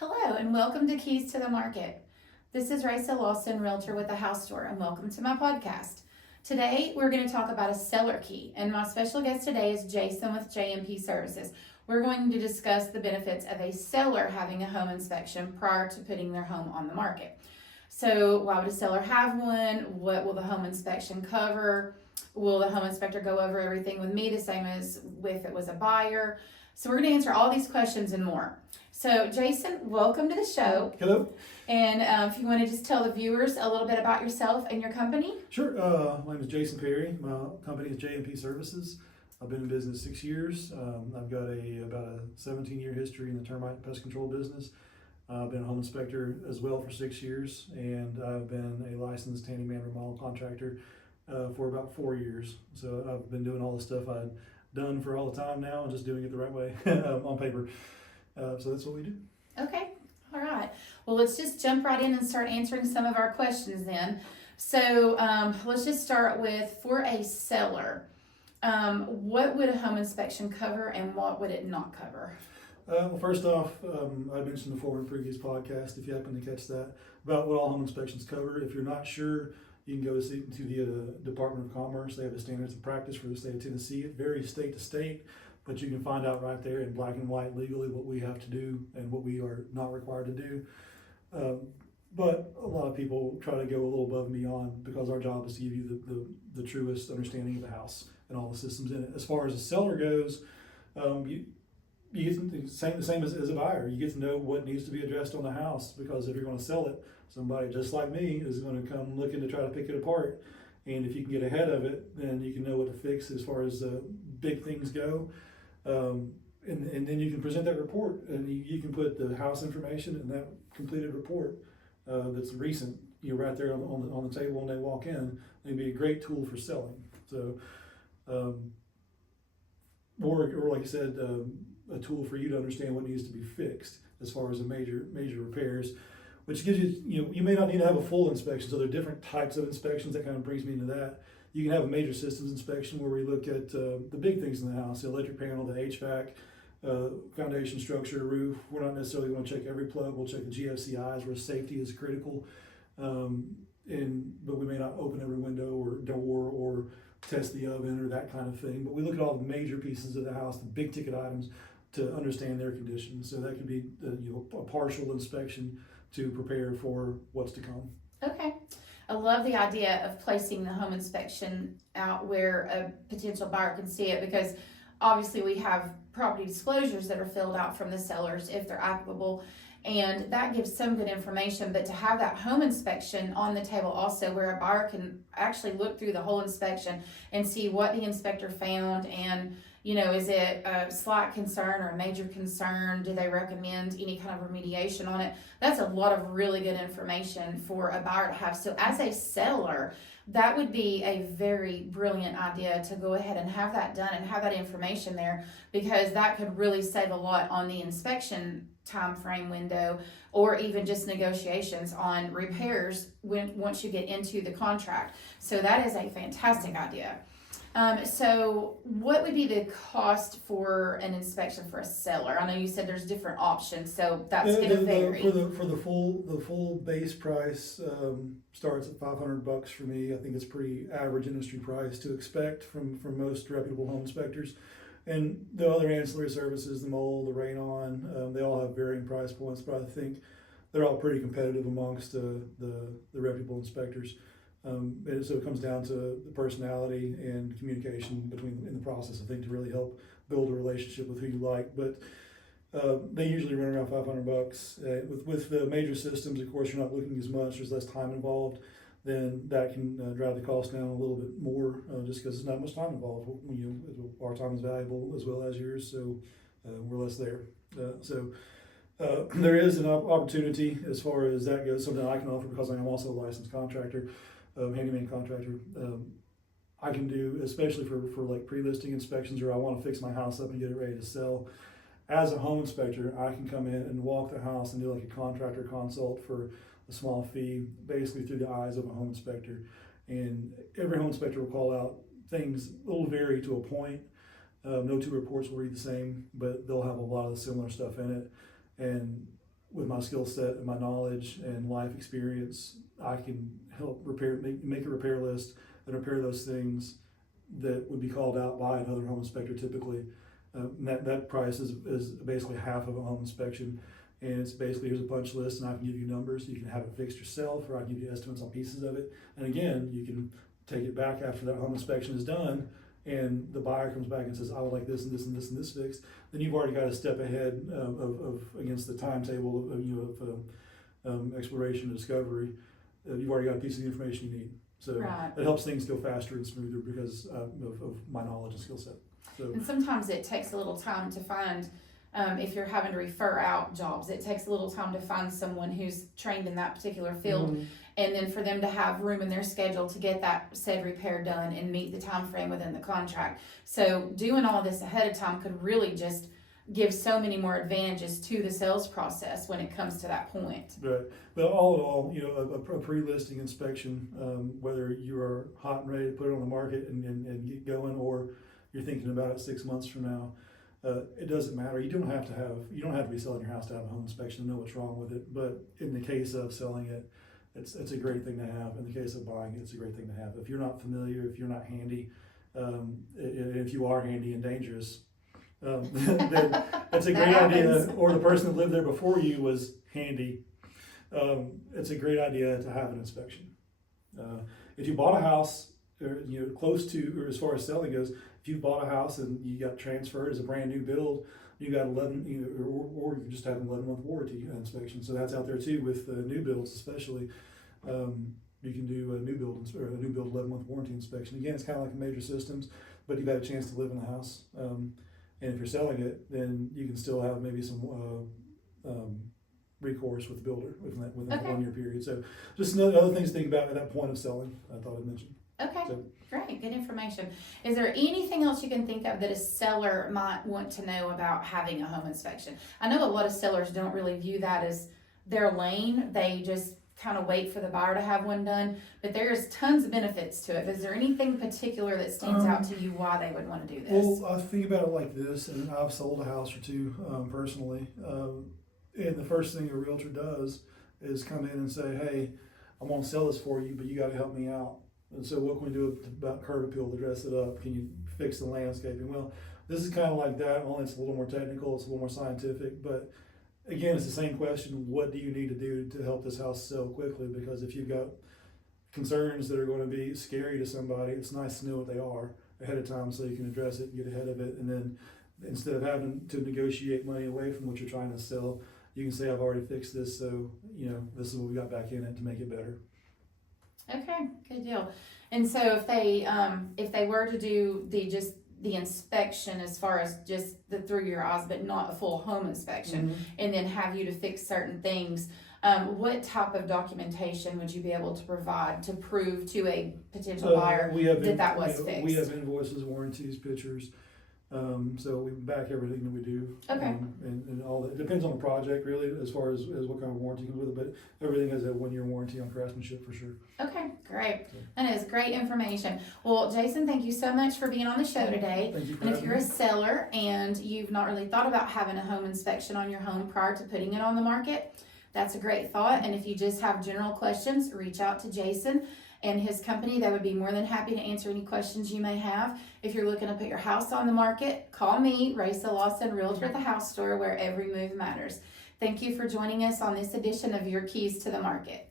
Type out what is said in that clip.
Hello and welcome to Keys to the Market. This is RaciaSellsHomes, Realtor with the House Store, and welcome to my podcast. Today we're going to talk about a seller key, and my special guest today is Jason with JMP Services. We're going to discuss the benefits of a seller having a home inspection prior to putting their home on the market. So why would a seller have one? What will the home inspection cover? Will the home inspector go over everything with me the same as if it was a buyer? So we're going to answer all these questions and more. So Jason, welcome to the show. Hello. And if you want to just tell the viewers a little bit about yourself and your company. Sure. My name is Jason Perry. My company is JMP Services. I've been in business 6 years. I've got about a 17-year history in the termite and pest control business. I've been a home inspector as well for 6 years, and I've been a licensed handyman remodel contractor for about 4 years. So I've been doing all the stuff I'd done for all the time now and just doing it the right way on paper. So that's what we do. Okay. All right. Well, let's just jump right in and start answering some of our questions then. So let's just start with, for a seller, what would a home inspection cover and what would it not cover? Well, first off, I mentioned before in a previous podcast, if you happen to catch that, about what all home inspections cover. If you're not sure, you can go to the Department of Commerce. They have the standards of practice for the state of Tennessee. It varies state to state, but you can find out right there in black and white legally what we have to do and what we are not required to do. But a lot of people try to go a little above and beyond because our job is to give you the truest understanding of the house and all the systems in it. As far as a seller goes, you get the same as a buyer. You get to know what needs to be addressed on the house, because if you're going to sell it, somebody just like me is going to come looking to try to pick it apart. And if you can get ahead of it, then you can know what to fix as far as big things go. And then you can present that report, and you can put the house information in that completed report that's recent, right there on the table when they walk in. It'd be a great tool for selling. So, or like I said, a tool for you to understand what needs to be fixed as far as the major repairs, which gives you, you may not need to have a full inspection. So there are different types of inspections. That kind of brings me into that. You can have a major systems inspection where we look at the big things in the house: the electric panel, the HVAC, foundation, structure, roof. We're not necessarily going to check every plug. We'll check the GFCIs where safety is critical, but we may not open every window or door or test the oven or that kind of thing. But we look at all the major pieces of the house, the big ticket items, to understand their condition. So that could be a partial inspection to prepare for what's to come. Okay. I love the idea of placing the home inspection out where a potential buyer can see it, because obviously we have property disclosures that are filled out from the sellers if they're applicable, and that gives some good information. But to have that home inspection on the table also, where a buyer can actually look through the whole inspection and see what the inspector found, and is it a slight concern or a major concern? Do they recommend any kind of remediation on it? That's a lot of really good information for a buyer to have. So as a seller, that would be a very brilliant idea to go ahead and have that done and have that information there, because that could really save a lot on the inspection time frame window, or even just negotiations on repairs once you get into the contract. So that is a fantastic idea. So what would be the cost for an inspection for a seller? I know you said there's different options, so that's going to vary. For the full base price starts at $500 for me. I think it's pretty average industry price to expect from most reputable home inspectors. And the other ancillary services, the mold, the rain-on, they all have varying price points, but I think they're all pretty competitive amongst the reputable inspectors. And so it comes down to the personality and communication in the process, I think, to really help build a relationship with who you like. But they usually run around $500. With the major systems, of course, you're not looking as much. There's less time involved. Then that can drive the cost down a little bit more, just because there's not much time involved. Our time is valuable as well as yours, so we're less there. There is an opportunity as far as that goes, something I can offer, because I am also a licensed contractor. Handyman contractor. I can do, especially for like pre-listing inspections, or I want to fix my house up and get it ready to sell. As a home inspector, I can come in and walk the house and do like a contractor consult for a small fee, basically through the eyes of a home inspector. And every home inspector will call out things that will vary to a point. No two reports will read the same, but they'll have a lot of the similar stuff in it. And with my skill set and my knowledge and life experience, I can help make a repair list and repair those things that would be called out by another home inspector typically. And that price is basically half of a home inspection. And it's basically, here's a punch list and I can give you numbers. You can have it fixed yourself, or I can give you estimates on pieces of it. And again, you can take it back after that home inspection is done and the buyer comes back and says, I would like this and this and this and this fixed. Then you've already got a step ahead of against the timetable of exploration and discovery. You've already got a piece of the information you need. So Right. it helps things go faster and smoother because of my knowledge and skill set. So, And sometimes it takes a little time to find, if you're having to refer out jobs, it takes a little time to find someone who's trained in that particular field, and then for them to have room in their schedule to get that said repair done and meet the time frame within the contract. So doing all this ahead of time could really just give so many more advantages to the sales process when it comes to that point. right. But all in all, a pre-listing inspection, whether you are hot and ready to put it on the market and get going, or you're thinking about it 6 months from now, it doesn't matter. You don't have to be selling your house to have a home inspection and know what's wrong with it. But in the case of selling it, it's a great thing to have. In the case of buying it, it's a great thing to have. If you're not familiar, if you're not handy, if you are handy and dangerous, then it's a great idea. Or the person that lived there before you was handy. It's a great idea to have an inspection. If you bought a house, close to, or as far as selling goes, if you bought a house and you got transferred as a brand new build, you got 11, or you just have an 11-month warranty inspection. So that's out there too with new builds, especially. You can do a new build 11-month warranty inspection. Again, it's kind of like major systems, but you've got a chance to live in the house. And if you're selling it, then you can still have maybe some recourse with the builder within that 1 year period. So just other things to think about at that point of selling. I thought I'd mention. Okay, So, great, good information. Is there anything else you can think of that a seller might want to know about having a home inspection? I know a lot of sellers don't really view that as their lane. They just kind of wait for the buyer to have one done, but there's tons of benefits to it. Is there anything particular that stands out to you why they would want to do this? Well, I think about it like this, and I've sold a house or two personally. And the first thing a realtor does is come in and say, hey, I'm going to sell this for you, but you got to help me out. And so what can we do about curb appeal to dress it up? Can you fix the landscaping? Well, this is kind of like that, only it's a little more technical, it's a little more scientific, but again, it's the same question. What do you need to do to help this house sell quickly? Because if you've got concerns that are going to be scary to somebody, it's nice to know what they are ahead of time so you can address it, get ahead of it, and then instead of having to negotiate money away from what you're trying to sell, you can say, I've already fixed this, so this is what we got back in it to make it better. Okay, good deal. And so if they were to do the inspection as far as just the through your eyes, but not a full home inspection, and then have you to fix certain things, what type of documentation would you be able to provide to prove to a potential buyer that was fixed? We have invoices, warranties, pictures. So we back everything that we do. Okay. And all that. It depends on the project really, as far as what kind of warranty comes with it, but everything has a 1-year warranty on craftsmanship for sure. Okay, great. That is great information. Well, Jason, thank you so much for being on the show today. Thank you for And if having you're a me. seller and you've not really thought about having a home inspection on your home prior to putting it on the market, that's a great thought. And if you just have general questions, reach out to Jason and his company. They would be more than happy to answer any questions you may have. If you're looking to put your house on the market, call me, RaciaSellsHomes, Realtor at the House Store, where every move matters. Thank you for joining us on this edition of Your Keys to the Market.